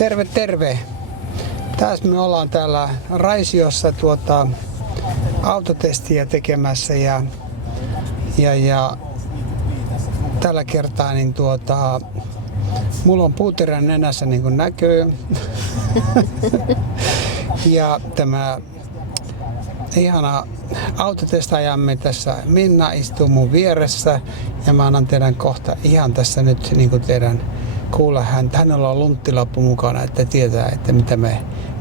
Terve, terve. Tässä me ollaan täällä Raisiossa autotestiä tekemässä ja tällä kertaa niin mulla on puuterän nenässä niin kuin näkyy. Ja tämä ihana autotestaajamme tässä Minna istuu mun vieressä ja mä annan teidän kohta ihan tässä nyt niin kuin teidän kuulla hänellä on lunttilappu mukana, että tietää, että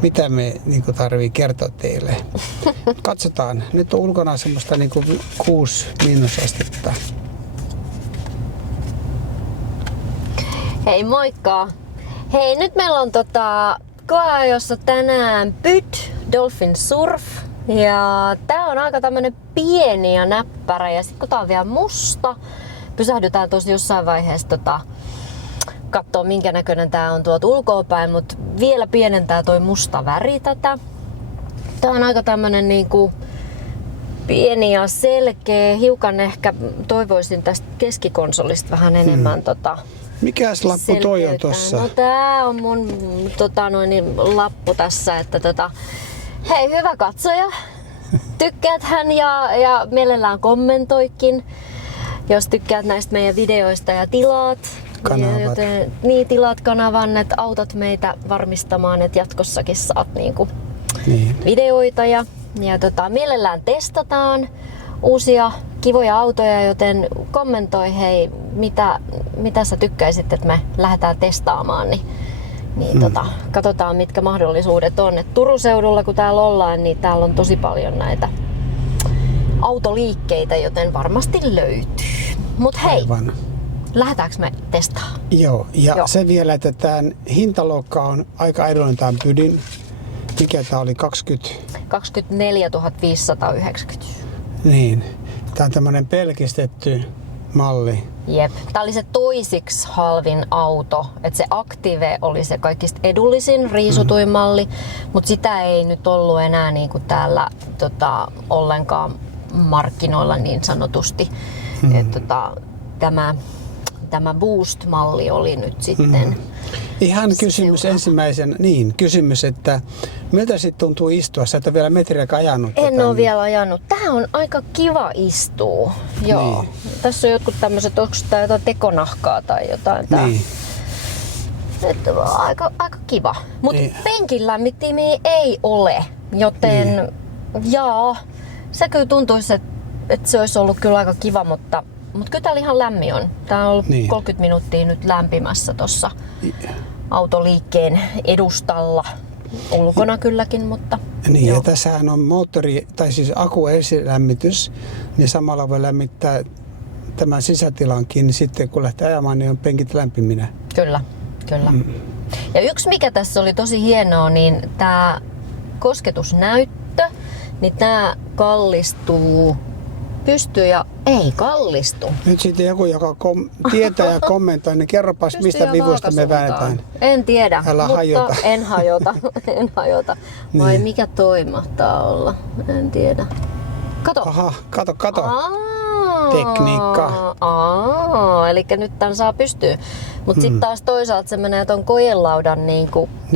mitä me niin kuin tarvii kertoa teille. Katsotaan. Nyt on ulkona semmoista niin kuin 6 miinusastetta. Hei, moikka! Hei, nyt meillä on koeajossa tänään PYT Dolphin Surf. Ja tää on aika tämmönen pieni ja näppärä. Ja sit kun tää on vielä musta, pysähdytään tosi jossain vaiheessa katsoo minkä näköinen tää on tuolta ulkoapäin, mutta vielä pienentää toi musta väri tätä. Tää on aika tämmönen niinku pieni ja selkeä, hiukan ehkä toivoisin tästä keskikonsolista vähän enemmän Mikäs lappu toi on tossa? No tää on mun lappu tässä, että hei hyvä katsoja, tykkäät ja mielellään kommentoikin, jos tykkäät näistä meidän videoista ja tilaat. Kanavat. Tilaat kanavan, että autat meitä varmistamaan, että jatkossakin saat niin. videoita ja mielellään testataan uusia kivoja autoja, joten kommentoi hei, mitä sä tykkäisit, että me lähdetään testaamaan, niin katsotaan mitkä mahdollisuudet on. Et Turun seudulla kun täällä ollaan, niin täällä on tosi paljon näitä autoliikkeitä, joten varmasti löytyy. Mut hei, aivan. Lähdetäänkö me testaamaan? Joo, ja se vielä, että tämän hintaluokka on aika edullinen tämän PYTin. Mikä tää oli? 24 590. Niin. Tää on tämmönen pelkistetty malli. Jep. Tää oli se toisiksi halvin auto. Et se Active oli se kaikista edullisin, riisutuin malli. Mutta sitä ei nyt ollut enää niinku täällä ollenkaan markkinoilla niin sanotusti. Tämä Boost-malli oli nyt sitten. Ihan kysymys, että miltä sit tuntuu istua? Sä et ole vielä metriäkään ajanut. En ole vielä ajanut. Tää on aika kiva istua. Joo. Niin. Tässä on jotkut tämmöiset, onko tää jotain tekonahkaa tai jotain. Niin. Että aika kiva. Mutta penkin lämmittimiä ei ole, joten se kyllä tuntuisi, että se olisi ollut kyllä aika kiva, mutta kyllä täällä ihan lämmin on. Tää on ollut 30 minuuttia nyt lämpimässä tossa autoliikkeen edustalla. Ulkona kylläkin, mutta niin, ja tässähän on akku esilämmitys, niin samalla voi lämmittää tämän sisätilankin, niin sitten kun lähtee ajamaan, niin on penkit lämpiminä. Kyllä. Ja yksi mikä tässä oli tosi hienoa, niin tää kosketusnäyttö, niin tää kallistuu pystyy ja ei kallistu. Nyt sitten joku, joka tietää ja kommentoi, niin kerropas mistä vivusta me väännetään. En tiedä, älä mutta hajota. En hajota. Vai mikä toi mahtaa olla? En tiedä. Kato. Aha, kato. Tekniikka. Eli nyt tän saa pystyä. Mutta sitten taas toisaalta se menee ton kojelaudan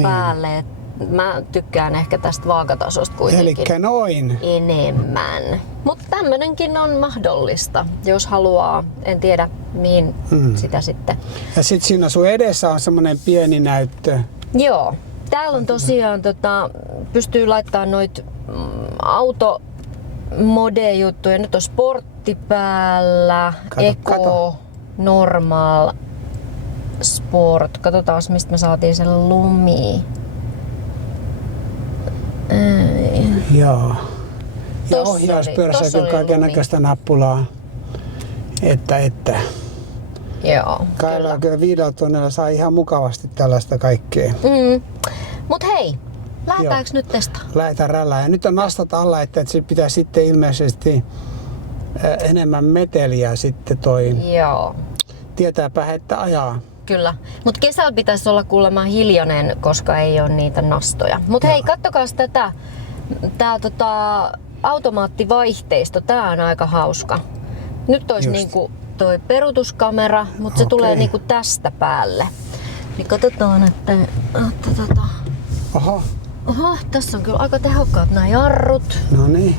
päälle. Mä tykkään ehkä tästä vaakatasosta kuitenkin. Elikkä noin. Enemmän. Mutta tämmönenkin on mahdollista, jos haluaa. En tiedä mihin sitä sitten. Ja sit siinä sun edessä on semmonen pieni näyttö. Joo. Täällä on tosiaan pystyy laittamaan noit automode-juttuja. Nyt on sportti päällä, eco, normal, sport. Katsotaan mistä me saatiin sen lumi. Joo. Ja ohjauspyörässä on kaiken näköistä nappulaa. Että. Joo. Kaillaan kyllä 5 tunnilla saa ihan mukavasti tällaista kaikkea. Mut hei, lähdetäänkö nyt testaan? Lähdetään rällään. Ja nyt on nastat alla, että se pitää sitten ilmeisesti enemmän meteliä sitten Joo. Tietääpä, että ajaa. Kyllä. Mutta kesällä pitäisi olla kuulemma hiljainen, koska ei ole niitä nastoja. Mutta hei, kattokaas tätä. Tää automaattivaihteisto, tää on aika hauska. Nyt olisi niinku toi peruutuskamera, mutta se tulee niinku tästä päälle. Niin katsotaan, että Oho, tässä on kyllä aika tehokkaat nämä jarrut. No niin.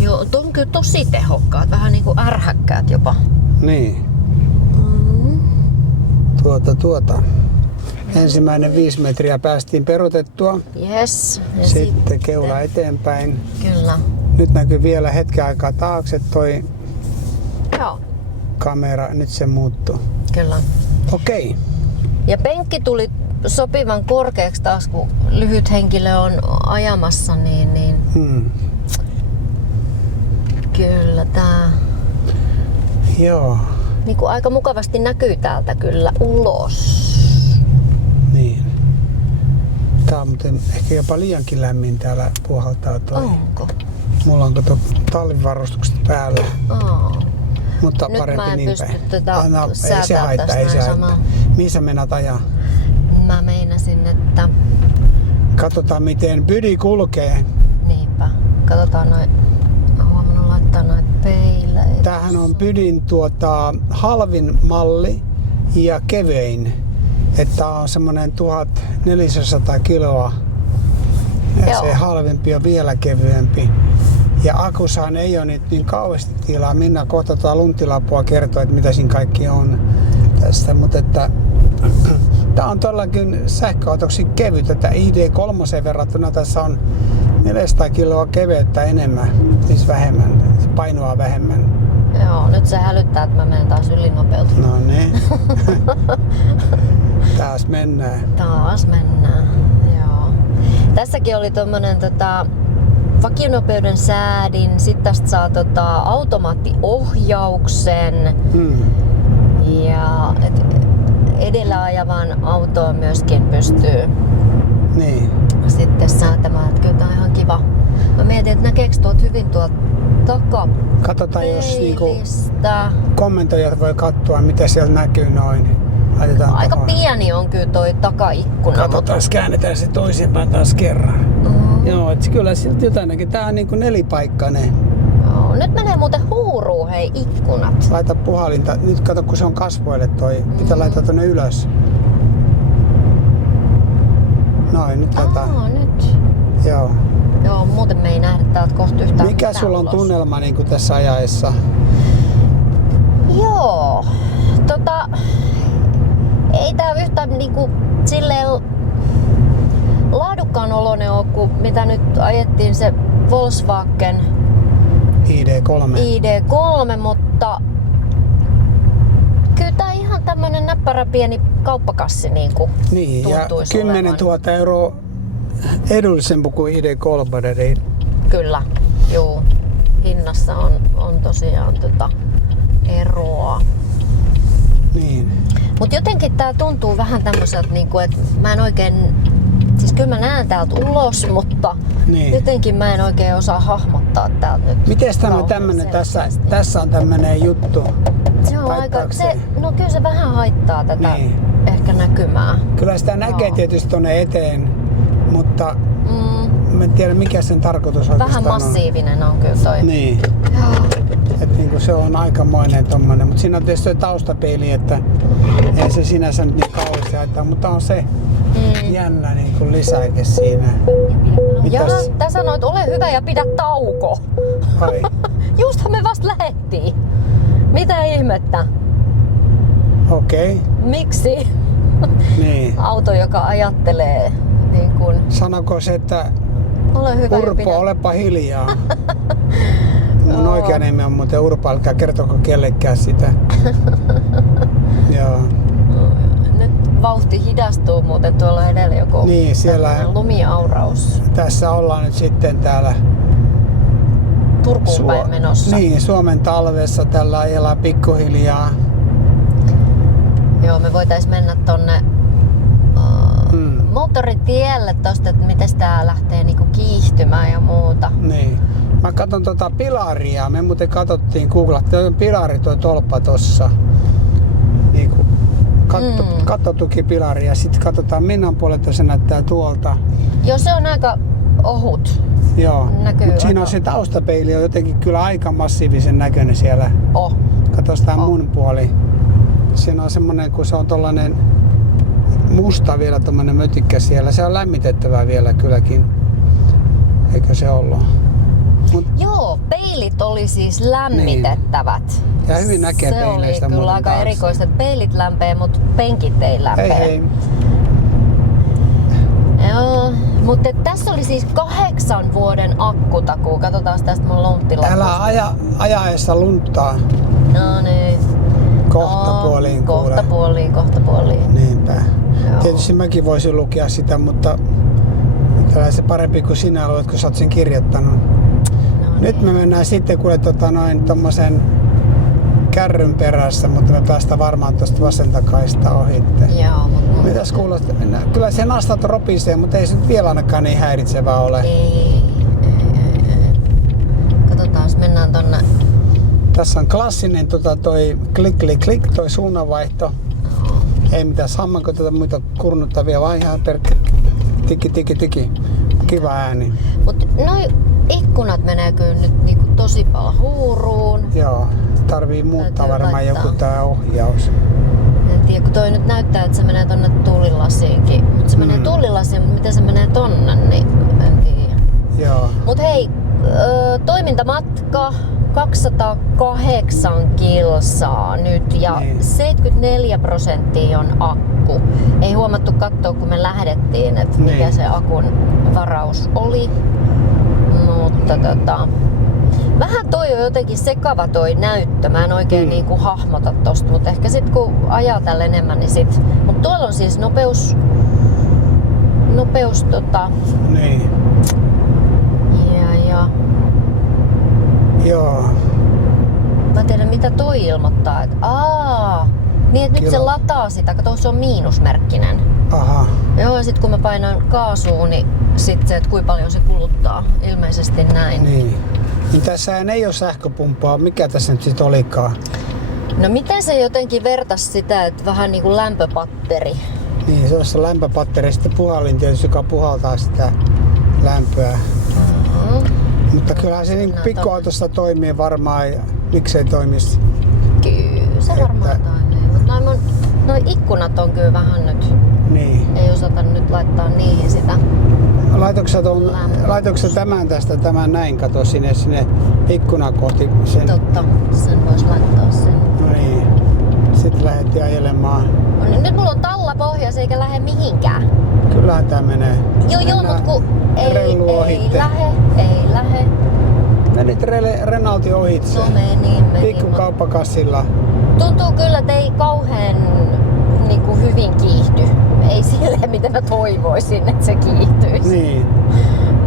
Joo, on kyllä tosi tehokkaat, vähän niinku ärhäkkäät jopa. Niin. Ensimmäinen 5 metriä päästiin perutettua. Yes. Ja sitten keula eteenpäin. Kyllä. Nyt näkyy vielä hetken aikaa taakse toi Joo. kamera. Nyt se muuttuu. Kyllä. Okei. Ja penkki tuli sopivan korkeaksi taas, kun lyhyt henkilö on ajamassa, niin kyllä tää Joo. niinku aika mukavasti näkyy täältä kyllä ulos. Niin. Tää on muuten ehkä jopa liiankin lämmin täällä puhaltaa toi. Onko? Mulla on kato talvivarustukset päällä. Mutta Nyt parempi mä en niin pysty päin. tätä Ei se haittaa, ei se haittaa. Mihin sä meinaat ajaa? Mä meinasin, että Katsotaan miten Bydi kulkee. niinpä. Katsotaan noin. Huomannut laittaa noita peilejä. Tämähän on Bydin halvin malli ja kevein. Että on semmonen 1400 kiloa. Ja Joo. se halvempi on vielä kevyempi. Ja akussahan ei ole nyt niin kauheasti tilaa. Minna kohta lunttilapua kertoo, että mitä siinä kaikki on tästä. Mutta että tää on todellakin sähköautoksi kevyt. Että ID3 verrattuna tässä on 400 kiloa keveyttä enemmän. Siis vähemmän. Painoa vähemmän. Joo, nyt se hälyttää, että mä menen taas ylinopeutumaan. No niin. Taas mennään. Taas mennään, joo. Tässäkin oli tommonen vakionopeuden säädin, sit tästä saa automaattiohjauksen ja edellä ajavan autoon myöskin pystyy Niin. sitten säätämään, että kyllä tää on ihan kiva. Mä mietin, että näkeekö tuolta hyvin tuolta Katsotaan, jos niinku takapeilistä. kommentoijat voi katsoa, mitä siellä näkyy noin. Laitetaan Aika tohon. pieni on kyllä toi takaikkuna. Katsotaan, käännetään se toisinpäin taas kerran. Joo, et kyllä siltä jotain näkyy. Tää on niinku nelipaikkainen. Joo, nyt menee muuten huuruu hei ikkunat. Laita puhalinta. Nyt kato, kun se on kasvoille toi. Pitää laittaa tonne ylös. Noin, nyt laitetaan. Nyt. Joo. Joo, muuten me ei nähdä täältä kohta yhtään Mikä mitään sulla on ulos. tunnelma niinku tässä ajaessa? Joo, ei tää yhtään niinku silleen laadukkaan oloinen ole, kuin mitä nyt ajettiin se Volkswagen ID3. ID3, mutta kyllä tää ihan tämmönen näppärä pieni kauppakassi niinku Niin, ja tuntuisi 10 000 euroa edullisempi kuin ID3. Eli Kyllä, juu. Hinnassa on tosiaan eroa. niin. Mut jotenkin tää tuntuu vähän tämmöseltä, niinku, että mä en oikein... Siis kyllä mä näen täältä ulos, mutta Niin. jotenkin mä en oikein osaa hahmottaa täältä nyt. Mites tämä kauhean tämmönen selkeästi. tässä on tämmönen juttu. Se on aika... Haittaako se? No kyllä se vähän haittaa tätä Niin. ehkä näkymää. Kyllä sitä näkee Joo. tietysti tonne eteen, mutta mä en tiedä mikä sen tarkoitus Vähän oikeastaan on. massiivinen on kyllä toi. Niin. Joo. Et niinku se on aikamoinen tommonen, mutta siinä on tietysti toi taustapeili, että ei se sinänsä nyt niin kauheasti haittaa, mutta on se jännä niinku lisäke siinä. Ja Mitäs? tää sanoi, että ole hyvä ja pidä tauko. Ai, Justhan me vasta lähettiin. Mitä ihmettä? okei. Miksi Niin. auto, joka ajattelee niin kuin, Sanoko se, että ole hyvä ja pidä... Urpo, olepa hiljaa. Mun oikea nimi on muuten Urpo, älkää kertoko kellekään sitä. Joo. Nyt vauhti hidastuu, muuten tuolla on edellä joku Niin, siellä- tämmönen lumiauraus. Tässä ollaan nyt sitten täällä Turkuun päin menossa. Niin, Suomen talvessa tällä ajellaan pikkuhiljaa. Joo, me voitais mennä tonne moottoritielle tosta, että miten tää lähtee niinku kiihtymään ja muuta. Niin. Mä katson pilaria. Me muuten katsottiin, googlattiin, on pilari tuo tolppa tossa. Niinku, kattotuki pilari ja sitten katsotaan Minnan puolelta, se näyttää tuolta. Joo, se on aika ohut. Joo. Näkyy Mut siinä aika- on se taustapeili on jotenkin kyllä aika massiivisen näköinen siellä. Oh. Katos tää mun puoli. Siinä on semmonen, kun se on tollanen musta vielä tommonen mötikkä siellä. Se on lämmitettävää vielä kylläkin. Eikö se ollut? Joo, peilit oli siis lämmitettävät. Niin. Ja hyvin näkee peileistä. Se oli kyllä aika erikoista, että peilit lämpee, mutta penkit ei lämpee. Hei. Joo, mutta tässä oli siis 8 vuoden akkutakuu. Katsotaan tästä mun lonttilapusta. Älä ajaessa lunttaa. No niin. Kohtapuoliin kuule. Kohtapuoliin. Niinpä. Joo. Tietysti mäkin voisin lukea sitä, mutta kyllä se parempi kuin sinä luet, kun sä oot sen kirjoittanut. No niin. Nyt me mennään sitten kuule tommosen kärryn perässä, mutta me päästään varmaan tuosta vasentakaista ohitte. Joo, mutta Mitäs kuulostaa? Kyllä se nastat ropisee, mutta ei se nyt vielä ainakaan niin häiritsevää ole. Ei. Katsotaan, jos mennään tonne. Tässä on klassinen toi klik, toi suunnanvaihto. Ei mitään sammanko tätä muita kurnuttavia, vaan ihan pelkkä tiki. Kiva ääni. Mut noi ikkunat menee kyllä nyt niinku tosi paljon huuruun. Joo, tarvii muuttaa Täytyy varmaan laittaa. joku tää ohjaus. En tiedä, kun toi nyt näyttää, että se menee tonne tuulilasiinkin. Mut se menee tuulilasiin, mutta miten se menee tonne, niin en tiedä. Joo. Mut hei, toimintamatka 208 kilsaa nyt ja Niin. 74% on akku. Ei huomattu katsoa, kun me lähdettiin, että mikä Niin. se akun varaus oli. Mutta vähän toi on jotenkin sekava toi näyttö. Mä en oikein niinku hahmota tosta, mutta ehkä sit kun ajaa tällä enemmän, niin sit. Mut tuolla on siis nopeus Niin. ja Joo. mä en tiedä mitä toi ilmoittaa, että niin että nyt se lataa sitä, kato se on miinusmerkkinen. Aha. Joo, ja sit kun mä painan kaasua, niin sit se, että kuinka paljon se kuluttaa, ilmeisesti näin. Niin. Niin tässä ei ole sähköpumppaa. Mikä tässä nyt sit olikaan? No miten se jotenkin vertas sitä, että vähän niinku lämpöpatteri? Niin, se on se lämpöpatteri. Sitten puhallin tietysti, joka puhaltaa sitä lämpöä. Mutta kyllähän se niin pikkuautossa toimii varmaan. Ja miksei toimisi? Kyllä se varmaan toimii. Mutta noi ikkunat on kyllä vähän nyt, Niin. ei osata nyt laittaa niihin sitä. Laitoinko sä tämän näin, kato sinne ikkunaa kohti sen? Totta, sen vois laittaa sen. No niin. Sitten lähdettiin ajelemaan. No niin, nyt mulla on talla pohjassa eikä lähde mihinkään. Kyllähän tää menee. Joo, mut kun rellu ei ohitte. lähe. Menit Renalti ohitse. No meni. Pikku kauppakassilla. Tuntuu kyllä, että ei kauhean niinku hyvin kiihdy. Ei silleen, mitä mä toivoisin, että se kiihtyisi. Niin.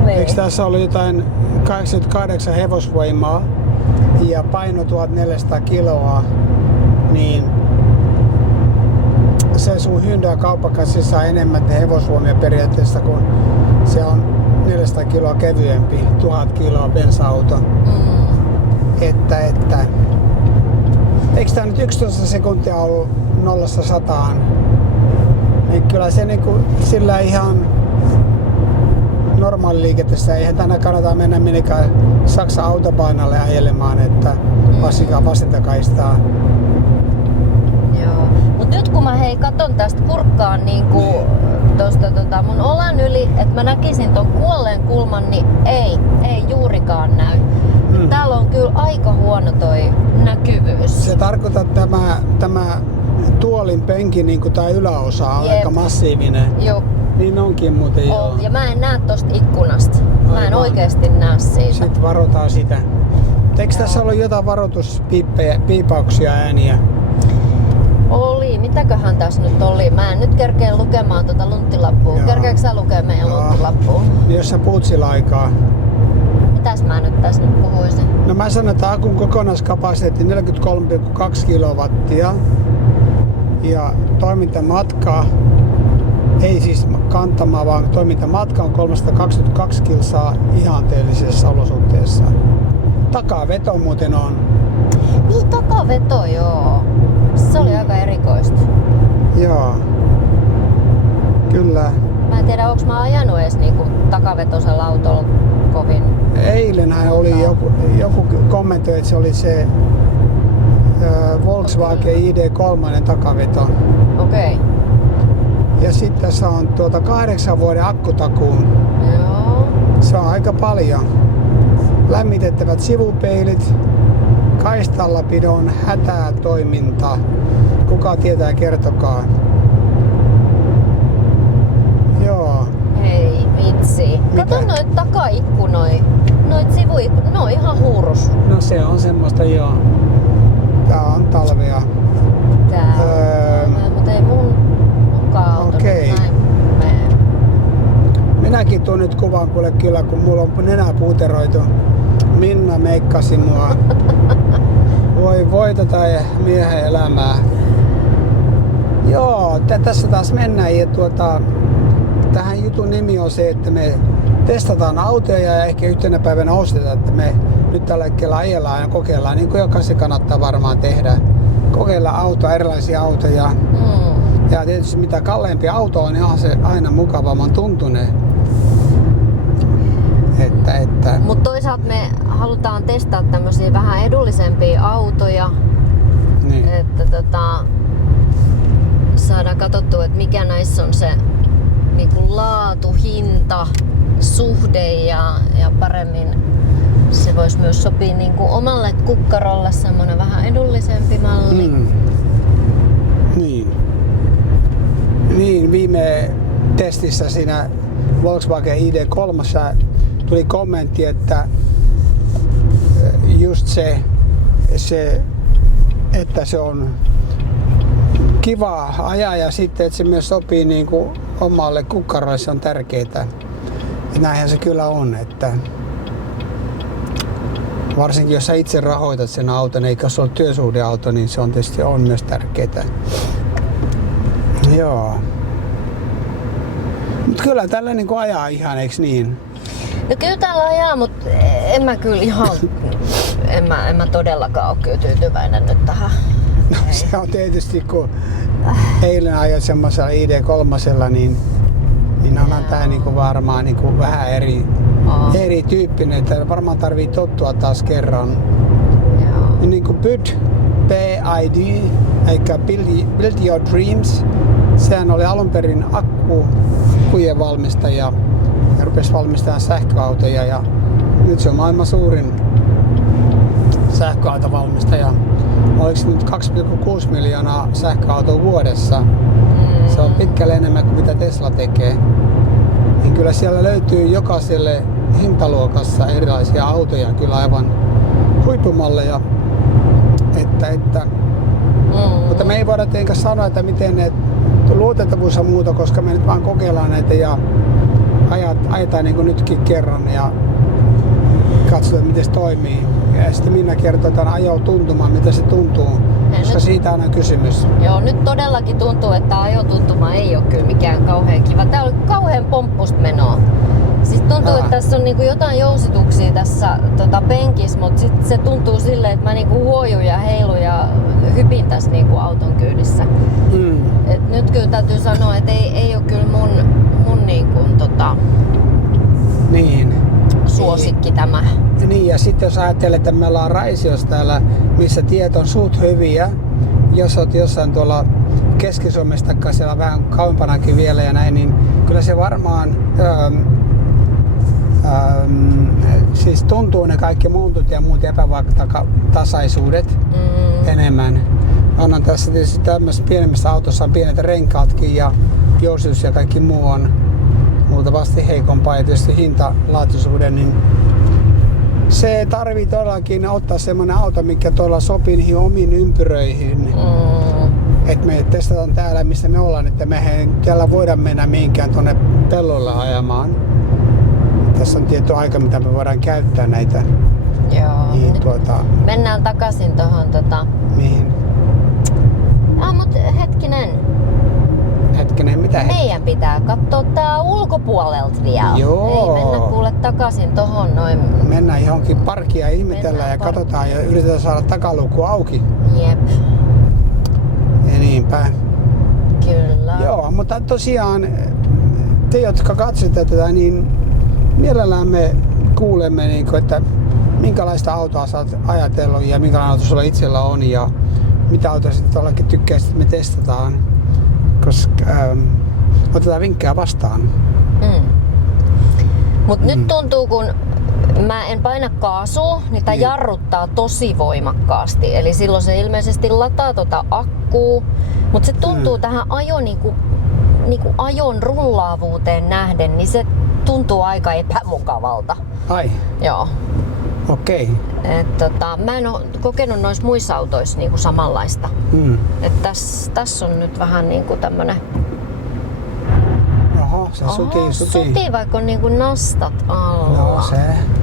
Niin. Eikö tässä ollut jotain 88 hevosvoimaa ja paino 1400 kiloa, niin se sun Hyundai kauppakassissa on enemmän hevosvoimia periaatteessa, kun se on 400 kiloa kevyempi, 1000 kiloa bensa-auto. Että. Eikö tää nyt 11 sekuntia ollut 0-100? Niin kyllä se niinku sillä ihan normaali liikenteessä, eihän tänä kannata mennä minnekään Saksan autobaanalle ajelemaan, että varsinkaan vasentakaistaa. Joo. Mut nyt kun mä katon tästä kurkkaan niinku tosta mun olan yli, että mä näkisin ton kuolleen kulman, niin ei juurikaan näy. Täällä on kyllä aika huono toi näkyvyys. Se tarkoittaa, että tämä tuolin penki, niin kuin tää yläosa on aika massiivinen. Joo. Niin onkin muuten joo. Ja mä en näe tosta ikkunasta. Mä en Aivan. oikeesti näe siitä. Sitten varotaan sitä. Eikö tässä ollut jotain varoituspiipauksia ääniä? Oli. Mitäköhän tässä nyt oli? Mä en nyt kerkeä lukemaan tuota lunttilappua. Joo. Kerkeekö sä lukea meidän Joo. lunttilappua? Niin jos sä puhut sillä aikaa. Mitäs mä nyt tässä nyt puhuisin? No mä sanon, että akun kokonaiskapasiteetti 43,2 kilowattia. Ja toimintamatka, ei siis kantamaa, vaan toimintamatka on 322 kilsaa ihanteellisessa olosuhteessa. Takaveto muuten on. Niin, takaveto, joo. Se oli aika erikoista. Joo. Kyllä. Mä en tiedä, onko mä ajanut edes niinku takavetosella autolla kovin. Eilenhän oli joku kommentoi, että se oli se Volkswagen ID3 takaveto. Okei. Ja sitten tässä on 8 vuoden akkutakuu. Joo. Se on aika paljon. Lämmitettävät sivupeilit, kaistallapidon hätätoiminta. Kuka tietää, kertokaa. Joo. Hei, vitsi. Kato Mitä? noit takaikkunoi. Noit sivuikkunoi. Ne on ihan hurus. No se on semmoista joo. Tää on talvea. Tää mutta ei mun auto Okei. nyt näin mene. Minäkin tuon nyt kuvan kuule kyllä, kun mulla on nenä puuteroitu. Minna meikkasi mua. Voi tätä miehen elämää. Joo, tässä taas mennään. Ja tähän jutun nimi on se, että me testataan autoja ja ehkä yhtenä päivänä ostetaan, että me nyt tällä hetkellä ajellaan ja kokeillaan, niin kuin jokaisen kannattaa varmaan tehdä. Kokeilla autoa, erilaisia autoja. Ja tietysti mitä kalleimpi auto on, niin on se aina mukavamman tuntuneen. Mutta toisaalta me halutaan testaa tämmöisiä vähän edullisempia autoja, Niin. että saadaan katsottua, että mikä näissä on se niinku laatu, hinta, suhde ja paremmin se voisi myös sopia niinku omalle kukkarolle semmonen vähän edullisempi malli. Niin, viime testissä siinä Volkswagen ID3 tuli kommentti, että just se, että se on kiva ajaa ja sitten, että se myös sopii niin kuin omalle kukkarolle, se on tärkeää. Ja näinhän se kyllä on, että varsinkin jos sä itse rahoitat sen auton, eikä se ole työsuhdeauto, niin se on tietysti myös tärkeää. Joo. Mut kyllä tällä niin kuin ajaa ihan, eiks niin? No kyllä täällä ajaa, mutta en mä kyllä ihan, en mä todellakaan ole kyllä tyytyväinen nyt tähän. No se on tietysti, kun eilen ajoin semmoisella ID3, niin onhan tää niinku varmaan niinku vähän erityyppinen, että varmaan tarvii tottua taas kerran. Joo. Niin kuin BYD, eikä Build Your Dreams, sehän oli alun perin akkujen valmistaja ja rupesi valmistamaan sähköautoja ja nyt se on maailman suurin sähköautovalmistaja. Oliko se nyt 2,6 miljoonaa sähköautoa vuodessa? Se on pitkälle enemmän kuin mitä Tesla tekee. Niin kyllä siellä löytyy jokaiselle hintaluokassa erilaisia autoja, kyllä aivan huippumalleja. Mutta me ei voida tietenkään sanoa, että miten ne luotettavuus on muuta, koska me nyt vaan kokeillaan näitä ja ajetaan niin kuin nytkin kerran ja katsotaan miten se toimii. Ja sitten Minna kertoo tämän ajotuntumaan, mitä se tuntuu, koska siitä on kysymys. Joo, nyt todellakin tuntuu, että ajotuntuma ei ole kyllä mikään kauhean kiva. Tää on kauhean pomppusta menoa. Siis tuntuu, että tässä on niinku jotain jousituksia tässä penkissä, mutta sitten se tuntuu silleen, että mä niinku huojun ja heilun ja hypin tässä niinku auton kyydissä. Et nyt kyllä täytyy sanoa, että ei ole kyllä mun niinku, suosikki tämä. Niin, ja sitten jos ajattelee, että me ollaan Raisiossa täällä, missä tiet on suht hyviä, jos oot jossain tuolla Keski-Suomessa tai siellä vähän kauempanakin vielä ja näin, niin kyllä se varmaan siis tuntuu ne kaikki muuntut ja muut epätasaisuudet enemmän. Onhan tässä tietysti tämmöisessä pienemmässä autossa on pienet renkaatkin ja jousitus ja kaikki muu on luultavasti heikompaa ja tietysti hintalaatuisuuden, niin se tarvii todellakin ottaa semmoinen auto, mikä tuolla sopii niihin omiin ympyröihin. Että me testataan täällä, missä me ollaan, että me ei täällä voida mennä mihinkään tuonne pellolle ajamaan. Tässä on tietty aika, mitä me voidaan käyttää näitä. Joo. Niin, mennään takaisin tuohon mihin? Mut hetkinen. Mitä Meidän pitää katsoa tää ulkopuolelta vielä. Joo. Ei mennä kuule takaisin tohon noin. Mennään johonkin parkkiin ja ihmetellään ja katsotaan ja yritetään saada takaluukku auki. Jep. Ja niinpä. Kyllä. Joo, mutta tosiaan te, jotka katsotte tätä, niin mielellään me kuulemme, että minkälaista autoa sä oot ajatellut ja minkälainen auto sulla itsellä on ja mitä autoa sitten todellakin tykkäisit, että me testataan. Koska Otetaan vinkkejä vastaan. Mut nyt tuntuu, kun mä en paina kaasua, niin tää jarruttaa tosi voimakkaasti. Eli silloin se ilmeisesti lataa akkuu, mutta se tuntuu tähän niinku ajon rullaavuuteen nähden, niin se tuntuu aika epämukavalta. Ai, Joo. okei. Mä en oo kokenut noissa muissa autoissa niinku samanlaista. Tässä on nyt vähän niinku tämmönen... Oho, se sutii. Vaikka on niinku nastat alla. No se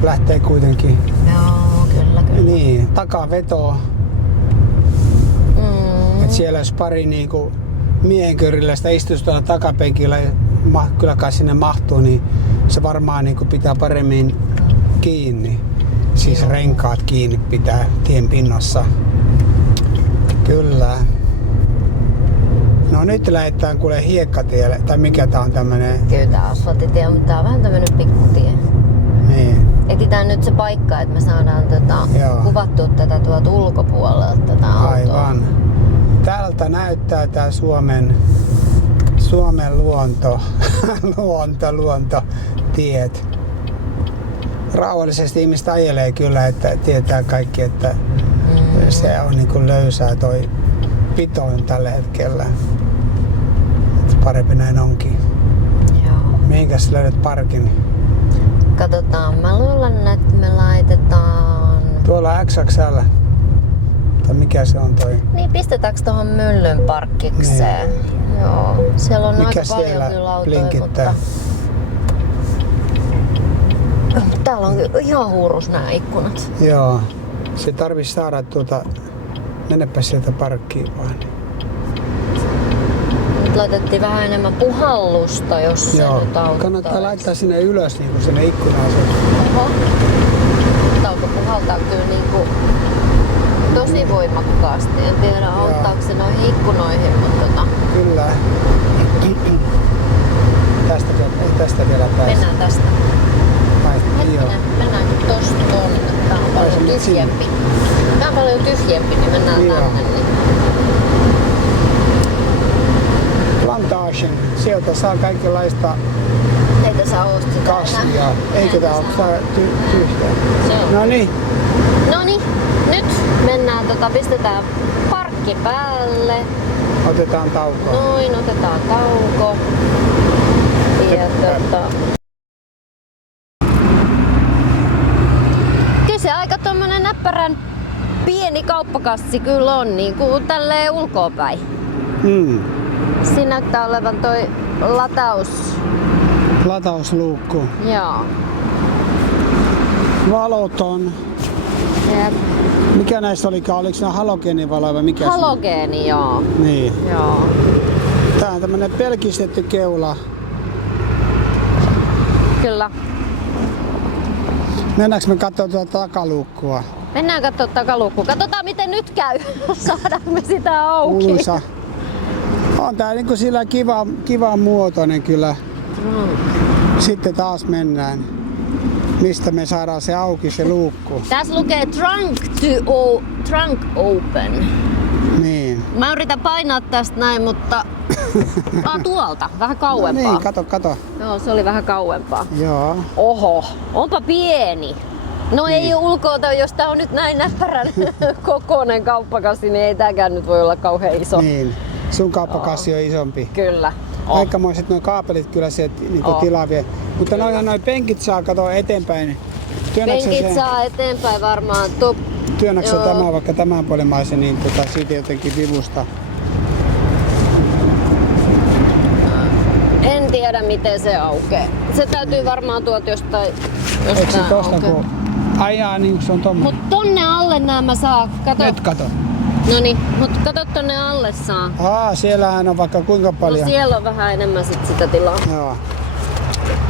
lähtee kuitenkin. Joo, kyllä. Niin, takaveto. Et siellä jos pari niinku miehenkörillä sitä istuisi tuolla takapenkillä, kyllä kai sinne mahtuu, niin se varmaan niinku pitää paremmin kiinni. Siis renkaat kiinni pitää tien pinnassa. Kyllä. No nyt lähdetään kuule hiekkatielle, tai mikä tää on tämmönen? Kyllä tää asfalttitie, mutta tää on vähän tämmönen pikkutie. Niin. Etsitään nyt se paikka, että me saadaan kuvattua tätä tuolta ulkopuolelta tätä autoa. Aivan. Täältä näyttää tää Suomen luontotiet. Rauhallisesti ihmiset ajelee kyllä, että tietää kaikki, että se on niinku löysää toi pitoon tällä hetkellä. Että parempi näin onkin. Joo. Mihinkäs löydät parkin? Katsotaan, mä luulen, että me laitetaan... Tuolla XXL. Tai mikä se on toi? Niin, pistetäänkö tohon Myllyn parkkikseen? Niin. Joo. Siellä on mikä aika paljon kyllä autoja, blinkittää? mutta... Täällä on ihan huurus nämä ikkunat. Joo. Se tarvii saada menepä sieltä parkkiin vaan. Nyt laitettiin vähän enemmän puhallusta, jos se nyt auttaa. Kannattaa laittaa sinne ylös niin kuin sinne ikkunaan. Oho. Tauko puhaltaa kyllä niinku tosi voimakkaasti. En tiedä auttaako se noihin ikkunoihin, mutta Kyllä. Tästä vielä päästä. mennään tästä. Hetkinen, mennäänkö tosta tonne? Tää on paljon tyhjempi. Tää on paljon tyhjempi, niin mennään tänne. Niin. Plantation. Sieltä saa kaikenlaista Ei tässä oo sitä kasvia. Eikö tää ole tyhjää? No niin. Noniin, nyt mennään, pistetään parkki päälle. Otetaan taukoa. Noin, otetaan tauko. Ja kyllä se aika tommonen näppärän pieni kauppakassi kyllä on, niin kuin tälleen ulkoapäin. Siinä näyttää olevan toi latausluukku. Joo. Valot on. Jep. Mikä näissä olikaan? Oliko nämä halogeenivaloja vai mikä? Halogeeni, joo. Niin. Joo. Tää on tämmönen pelkistetty keula. Kyllä. Mennäänkö me kattoo tuota takaluukkua? Mennään kattoo takaluukkua. Katsotaan miten nyt käy. Saadaanko me sitä auki? Kuuluisa. On tää niinku sillä kiva muotoinen kyllä. Sitten taas mennään. Mistä me saadaan se auki se luukku. Tässä lukee trunk open. Niin. Mä yritän painaa tästä näin, mutta tuolta, vähän kauempaa. No niin, kato. Joo, se oli vähän kauempaa. Joo. Oho, onpa pieni. No niin. Ei ulkoota, jos tää on nyt näin näppärän kokoinen kauppakassi, niin ei tääkään nyt voi olla kauhean iso. Niin. Sun kauppakassi on isompi. Kyllä. Aikamoiset nuo kaapelit kyllä sieltä niinku tilaa vie. Mutta noi penkit saa katoa eteenpäin. Penkit saa eteenpäin varmaan. Työnnäksä tämä vaikka tämänpuolimaisen, niin siitä jotenkin vivusta. En tiedä miten se aukeaa. Se täytyy varmaan tuolta jostain Eikö se tosta kun ajaa niin se on tommoinen? Mut tonne alle nämä saa. Kato. Nyt kato. Noniin, mut kato tonne alle saa. Siellähän on vaikka kuinka paljon. No siellä on vähän enemmän sitä tilaa. Joo.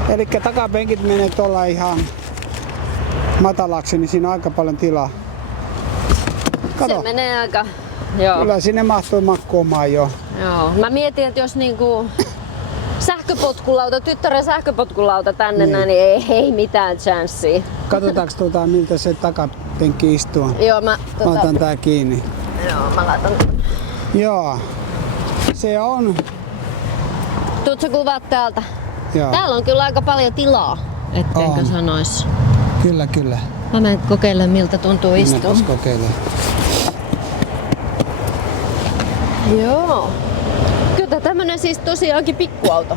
Elikkä takapenkit menee tuolla ihan matalaksi, niin siinä on aika paljon tilaa. Kato. Se menee aika... Joo. Kyllä sinne mahtuu makkuomaan jo. Joo. Mä mietin, että jos niinku tyttären sähköpotkulauta tänne näin, niin ei mitään chanssiä. Katsotaanko miltä se takapenkki istuu? Joo, mä otan tää kiinni. Joo, mä laitan. Joo. Se on Tuut sä kuvaat täältä? Joo. Täällä on kyllä aika paljon tilaa, ettenkö On. sanois. Kyllä, kyllä. Mä menen kokeilemaan miltä tuntuu istua. Mennäpäs kokeilemaan. Joo. Kyllä tämmönen siis tosiaankin pikkuauto.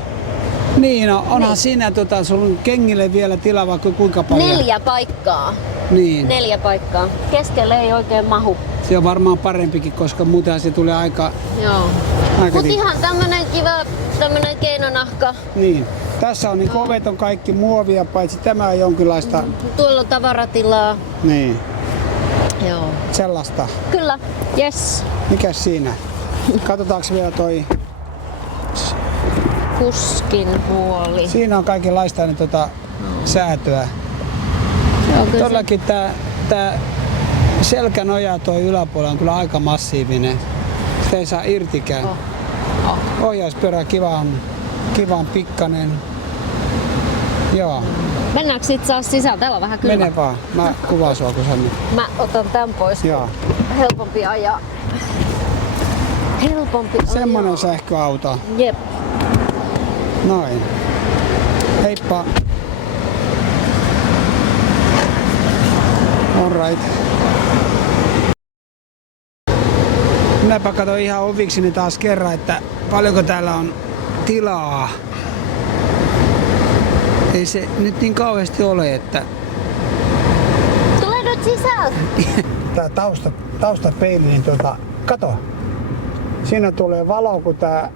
Niin, no, onhan Niin. siinä sulla on kengille vielä tilaa vaikka kuinka paljon. 4 paikkaa. Niin. 4 paikkaa. Keskelle ei oikein mahu. Se on varmaan parempikin, koska muuten se tulee aika Joo. Aika Mut niin. ihan tämmönen kiva, tämmönen keinonahka. Niin. Tässä on niin ovet on kaikki muovia, paitsi tämä on jonkinlaista. Tuolla on tavaratilaa. Niin. Joo. Sellaista. Kyllä. Yes. Mikäs siinä? Katsotaanko vielä toi. Kuskin huoli. Siinä on kaikenlaista niin, säätöä. Joo, kyllä se- Todellakin tää selkänoja toi yläpuolella on kyllä aika massiivinen. Sitä ei saa irtikään. Ohjauspyörä kivan pikkanen. Joo, Mennäänkö sit saa sisään? Täällä on vähän kylmä. mene vaan. Mä kuvaan sua, kun sä nyt. Mä otan tän pois. Joo. Helpompi ajaa. Helpompi ajaa. Semmonen sähköauto. Jep. Noin. Heippa. Alright. Minäpä katsoin ihan ovikseni taas kerran, että paljonko täällä on tilaa. Ei se nyt niin kauheasti ole, että Tule nyt sisään! tää taustapeili, niin kato. Siinä tulee valo, kun tää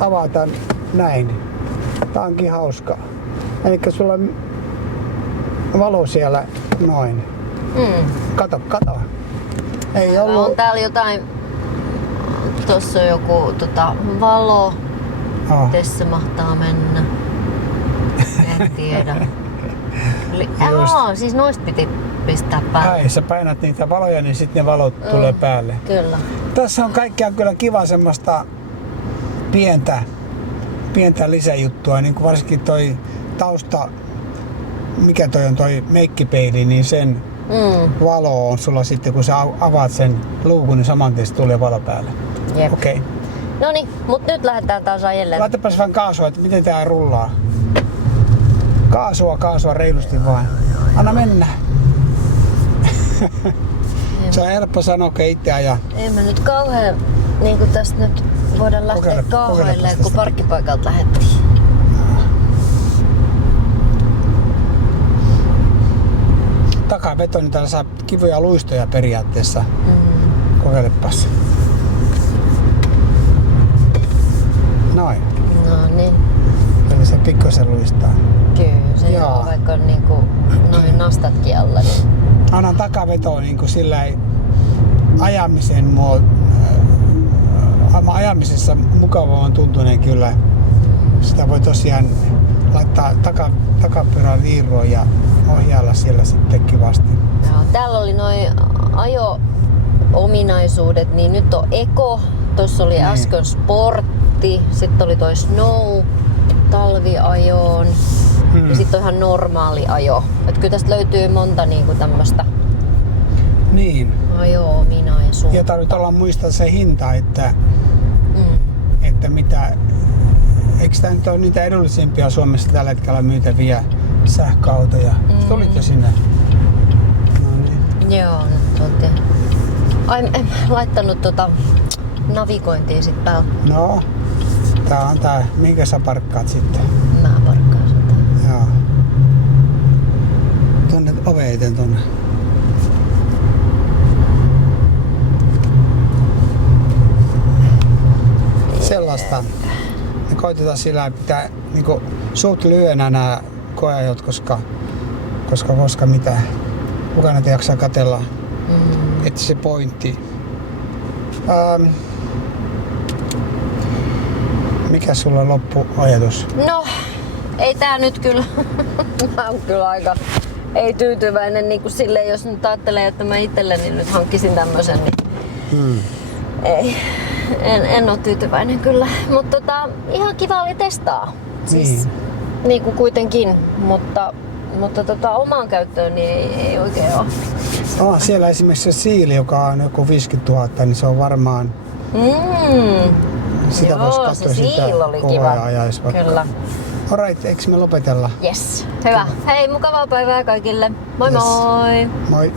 avataan näin. Tää onkin hauskaa. Elikkä sulla on valo siellä noin. Kato. Ei On ollut. täällä jotain... Tossa on joku valo. Oh. Tässä mahtaa mennä. En tiedä. Just. Siis noista piti pistää päälle. Ai, sä painat niitä valoja, niin sitten ne valot tulee päälle. Kyllä. Tässä on kaikkiaan kyllä kiva semmoista pientä lisäjuttua, niin kuin varsinkin toi tausta, mikä toi on toi meikkipeili, niin sen valo on sulla sitten, kun sä avaat sen luukun, niin saman tien tulee valo päälle. Jep. Okei. Noniin, mut nyt lähdetään taas ajelemaan. Laitapas vähän kaasua, että miten tää rullaa. Kaasua reilusti vaan. Anna mennä. Se on helppo sanoa, kun itse ajaa. En mä nyt kauhean niinku tästä nyt voida lähteä kaahailemaan, kun parkkipaikalta lähdettiin. Takaveto, niin täällä saa kivoja luistoja periaatteessa. Kokeilepas. Noin. No niin. Eli se pikkusen luistaa. Kyllä, se Joo. on vaikka niinku noin nastatkin alla. Niin... Annan takavetoa niin kuin sillä ajamisessa mukavamman tuntuneen kyllä. Sitä voi tosiaan laittaa takapyörän liiroon ja ohjailla siellä sitten kivasti. Joo, täällä oli noin ajo-ominaisuudet, niin nyt on Eco, tuossa oli äsken Sportti, sitten oli toi Snow talviajoon ja sitten on ihan normaali ajo. Et kyllä tästä löytyy monta niinku tämmöstä Niin. ajo-ominaisuutta. Ja tarvitsee olla muistaa se hinta, että mitä. Eikö tämä nyt ole niitä edullisimpia Suomessa tällä hetkellä myytäviä sähköautoja? Tulit jo sinne? No niin. Joo, nyt tuotiin. Ai, en mä laittanut navigointia sit päälle. No, tää on tää. Minkä sä parkkaat sitten? Mä parkkaan sitä. Joo. Tonne oveen tonne. Sellaista. Me koitetaan sillä pitää niinku suht lyhyenä nää koeajot, koska mitä. Kuka näitä jaksaa katella. Että se pointti. Mikä sulla on loppuajatus? No, ei tää nyt kyllä. Mä oon kyllä aika ei tyytyväinen niin kuin silleen, jos nyt ajattelee, että mä itselleni nyt hankkisin tämmösen, niin ei. En oo tyytyväinen kyllä. Mutta ihan kiva oli testaa. Siis, niin kuin kuitenkin, mutta omaan käyttöön niin ei oikein oo. Siellä esimerkiksi se siili, joka on joku 50 000, niin se on varmaan Sitä Joo, voisi se katsoa siil sitä oli kovaa kiva. ja ajaisi vaikka. Kyllä. Alright, eikö me lopetella? Yes. Hyvä. Hei, mukavaa päivää kaikille. Moi Yes. moi! Moi!